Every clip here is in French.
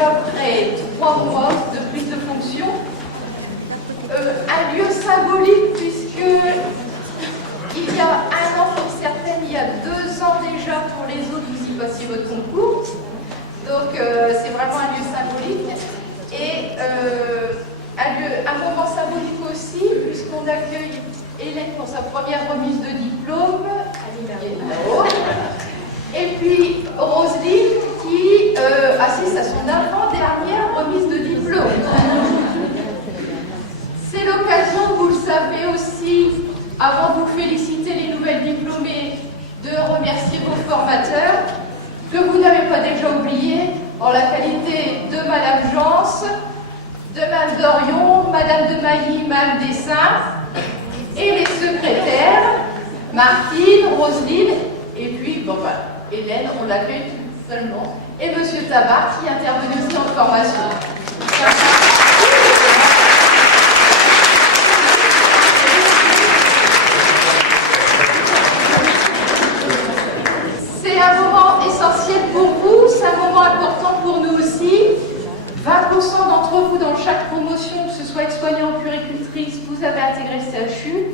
déjà près 3 mois de prise de fonction. Un lieu symbolique puisque il y a 1 an pour certaines, il y a 2 ans déjà pour les autres, vous y passiez votre concours. Donc c'est vraiment un lieu symbolique. Et un moment symbolique aussi, puisqu'on accueille Hélène pour sa première remise de diplôme. Et puis Roselyne qui assiste à son avant-dernière remise de diplôme. C'est l'occasion, vous le savez aussi, avant de vous féliciter les nouvelles diplômées, de remercier vos formateurs, que vous n'avez pas déjà oublié, en la qualité de Madame Jans, de Mme Dorion, Madame de Mailly, Mme Dessin, et les secrétaires, Martine, Roselyne, et puis, bon ben, Hélène, on l'accueille seulement, et Monsieur Tabar, qui est intervenu aussi en formation. C'est un moment essentiel pour vous, c'est un moment important pour nous aussi. 20% d'entre vous dans chaque promotion, que ce soit aide-soignant ou puéricultrice, vous avez intégré le CHU.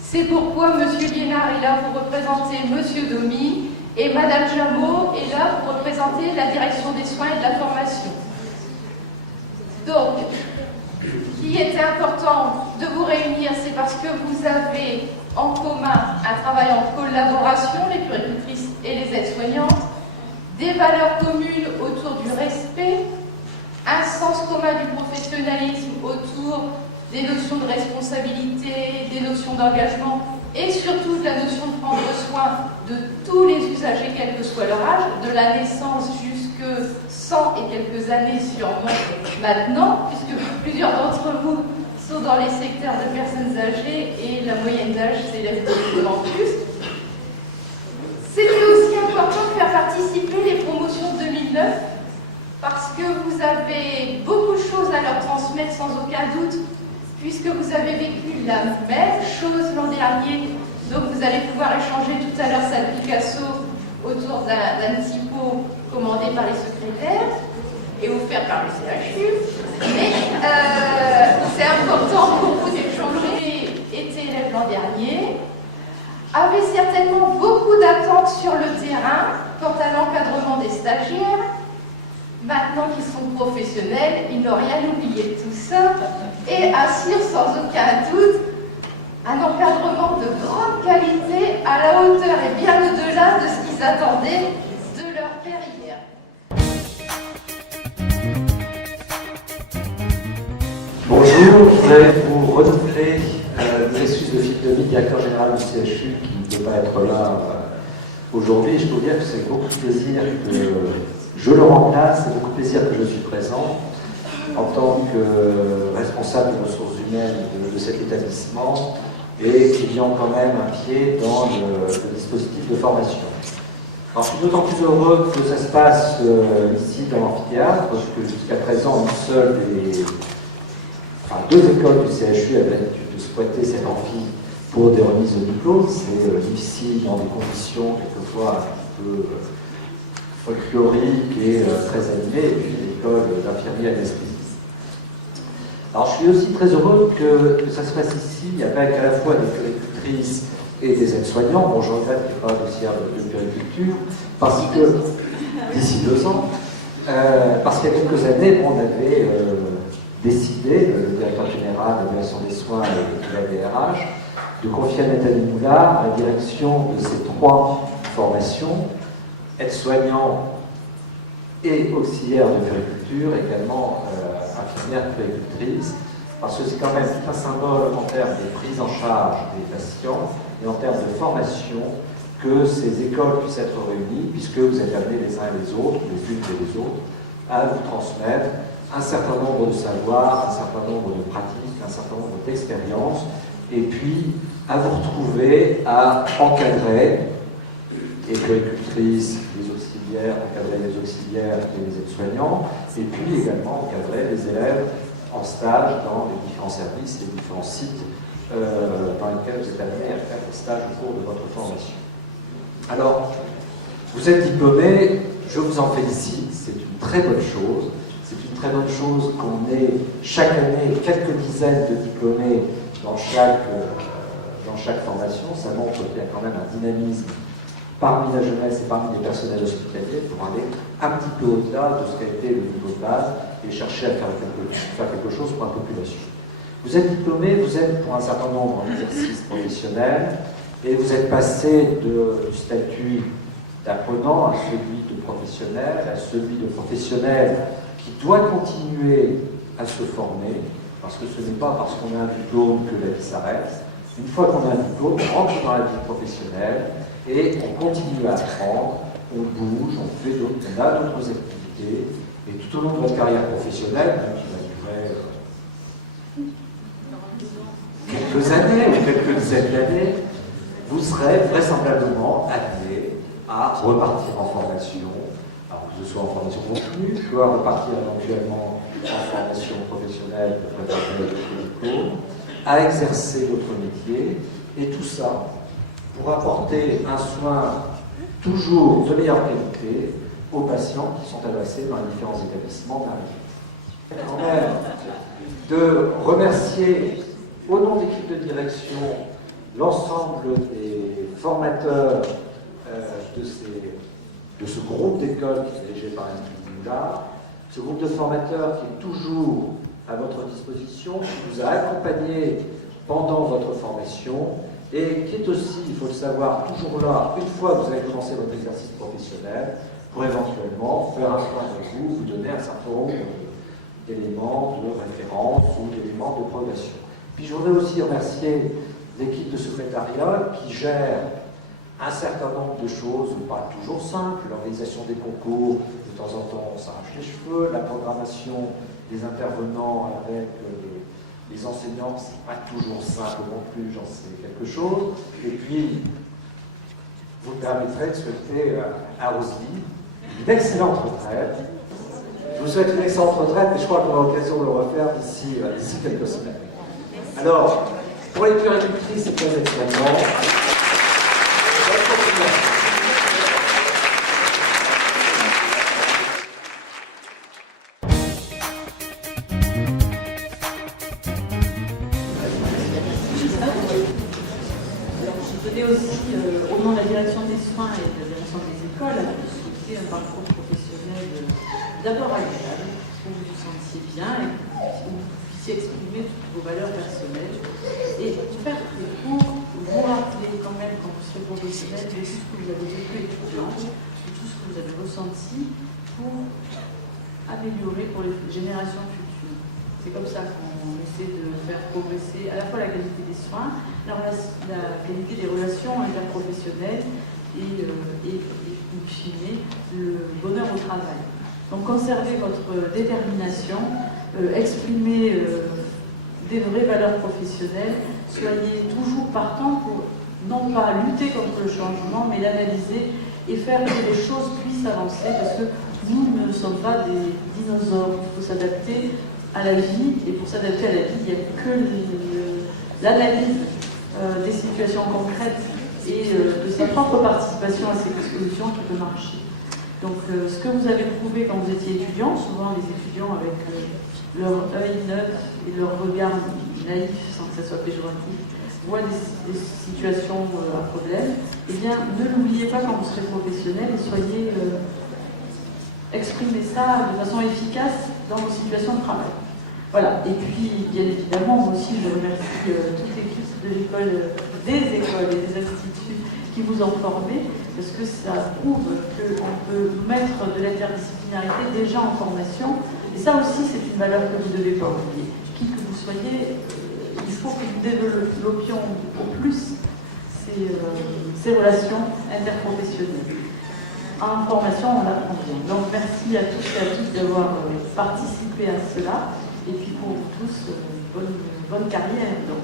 C'est pourquoi M. Liénard est là pour représenter M. Domy et Mme Jameau est là pour représenter la direction des soins et de la formation. Donc, il était important de vous réunir, c'est parce que vous avez en commun un travail en collaboration, les puéricultrices et les aides-soignantes, des valeurs communes autour du respect, un sens commun du professionnalisme autour des notions de responsabilité, des notions d'engagement et surtout de la notion de prendre soin de tous les usagers, quel que soit leur âge, de la naissance jusque 100 et quelques années sûrement maintenant, puisque plusieurs d'entre vous sont dans les secteurs de personnes âgées et la moyenne d'âge s'élève de plus en plus. C'était aussi important de faire participer les promotions de 2009 parce que vous avez beaucoup de choses à leur transmettre sans aucun doute, puisque vous avez vécu la même chose l'an dernier. Donc vous allez pouvoir échanger tout à l'heure, salle Picasso, autour d'un typo commandé par les secrétaires et offert par le CHU. Mais c'est important pour vous d'échanger. Été élève l'an dernier, avait certainement beaucoup d'attentes sur le terrain quant à l'encadrement des stagiaires. Maintenant qu'ils sont professionnels, ils n'ont rien oublié de tout ça et assurent sans aucun doute un encadrement de grande qualité à la hauteur et bien au-delà de ce qu'ils attendaient de leur père hier. Bonjour, je voudrais vous renouveler des excuses de Philippe Domy, directeur général du CHU, qui ne peut pas être là aujourd'hui. Je peux vous dire que c'est beaucoup de plaisir que je le remplace, c'est beaucoup de plaisir que je suis présent en tant que responsable des ressources humaines de cet établissement et ayant quand même un pied dans le dispositif de formation. Alors, je suis d'autant plus heureux que ça se passe ici dans l'amphithéâtre, parce que jusqu'à présent, deux écoles du CHU avaient l'habitude de squatter cet amphi pour des remises de diplômes. C'est difficile dans des conditions quelquefois un peu folklorique et très animé, et puis l'école d'infirmiers anesthésies. Alors je suis aussi très heureux que ça se passe ici, avec à la fois des puéricultrices et des aides-soignants. Bon, je regrette qu'il n'y ait pas de dossier de puériculture, parce que d'ici 2 ans, parce qu'il y a quelques années, on avait décidé, le directeur général de la direction des soins et de la DRH, de confier à Nathalie Moulard la direction de ces 3 formations, aide-soignant et auxiliaire de puériculture, également infirmière puéricultrice, parce que c'est quand même tout un symbole en termes de prise en charge des patients et en termes de formation que ces écoles puissent être réunies, puisque vous êtes amenés les uns et les autres, les unes et les autres, à vous transmettre un certain nombre de savoirs, un certain nombre de pratiques, un certain nombre d'expériences, et puis à vous retrouver à encadrer les puéricultrices, les auxiliaires, encadrer les auxiliaires et les aides-soignants, et puis également encadrer les élèves en stage dans les différents services, les différents sites dans lesquels vous êtes amenés à faire des stages au cours de votre formation. Alors, vous êtes diplômés, je vous en félicite, c'est une très bonne chose. C'est une très bonne chose qu'on ait chaque année quelques dizaines de diplômés dans chaque formation. Ça montre qu'il y a quand même un dynamisme parmi la jeunesse et parmi les personnels hospitaliers pour aller un petit peu au-delà de ce qu'a été le niveau de base et chercher à faire quelque chose pour la population. Vous êtes diplômé, vous êtes pour un certain nombre d'exercices professionnels et vous êtes passé du statut d'apprenant à celui de professionnel, à celui de professionnel qui doit continuer à se former, parce que ce n'est pas parce qu'on a un diplôme que la vie s'arrête. Une fois qu'on a un diplôme, on rentre dans la vie professionnelle et on continue à apprendre, on bouge, on a d'autres activités, et tout au long de votre carrière professionnelle, qui va durer quelques années ou quelques dizaines d'années, vous serez vraisemblablement amené à repartir en formation, alors que ce soit en formation continue, soit repartir éventuellement en formation professionnelle pour préparer votre diplôme, à exercer votre métier, et tout ça pour apporter un soin toujours de meilleure qualité aux patients qui sont adressés dans les différents établissements de la région. Quand même de remercier au nom de l'équipe de direction l'ensemble des formateurs de ce groupe d'écoles qui est dirigé par l'Institut Moulard, ce groupe de formateurs qui est toujours à votre disposition, qui vous a accompagné pendant votre formation et qui est aussi, il faut le savoir, toujours là, une fois que vous avez commencé votre exercice professionnel, pour éventuellement faire un point avec vous, vous donner un certain nombre d'éléments de référence ou d'éléments de progression. Puis je voudrais aussi remercier l'équipe de secrétariat qui gère un certain nombre de choses, pas toujours simples, l'organisation des concours, de temps en temps on s'arrache les cheveux, la programmation des intervenants avec les enseignants, c'est pas toujours simple non plus, j'en sais quelque chose. Et puis, vous me permettrez de souhaiter à Rosalie une excellente retraite. Je vous souhaite une excellente retraite, mais je crois qu'on aura l'occasion de le refaire d'ici quelques semaines. Alors, pour les puéricultrices et très excellent. Aussi, au nom de la direction des soins et de l'ensemble des écoles, à vous souhaiter un parcours professionnel d'abord agréable, où vous vous sentiez bien et où vous puissiez exprimer toutes vos valeurs personnelles et faire des cours, vous rappeler quand même quand vous serez professionnel de tout ce que vous avez vécu étudiant, de tout ce que vous avez ressenti pour améliorer pour les générations futures. C'est comme ça qu'on essaie de faire progresser à la fois la qualité des soins, la qualité des relations interprofessionnelles et in fine, le bonheur au travail. Donc conservez votre détermination, exprimez des vraies valeurs professionnelles, soyez toujours partant pour non pas lutter contre le changement, mais l'analyser et faire que les choses puissent avancer, parce que nous ne sommes pas des dinosaures, il faut s'adapter à la vie, et pour s'adapter à la vie, il n'y a que l'analyse des situations concrètes et de sa propre participation à ces solutions qui peut marcher. Donc ce que vous avez trouvé quand vous étiez étudiant, souvent les étudiants avec leur œil neuf et leur regard naïf, sans que ça soit péjoratif, voient des situations à problème, eh bien ne l'oubliez pas quand vous serez professionnel et soyez exprimez ça de façon efficace dans vos situations de travail. Voilà, et puis bien évidemment, moi aussi je remercie toute l'équipe de l'école, des écoles et des instituts qui vous ont formé, parce que ça prouve qu'on peut mettre de l'interdisciplinarité déjà en formation, et ça aussi c'est une valeur que vous ne devez pas oublier. Qui que vous soyez, il faut que nous développions au plus ces relations interprofessionnelles. En formation, on apprend bien. Donc merci à tous et à toutes d'avoir participé à cela. Et puis pour vous tous, bonne carrière. Donc.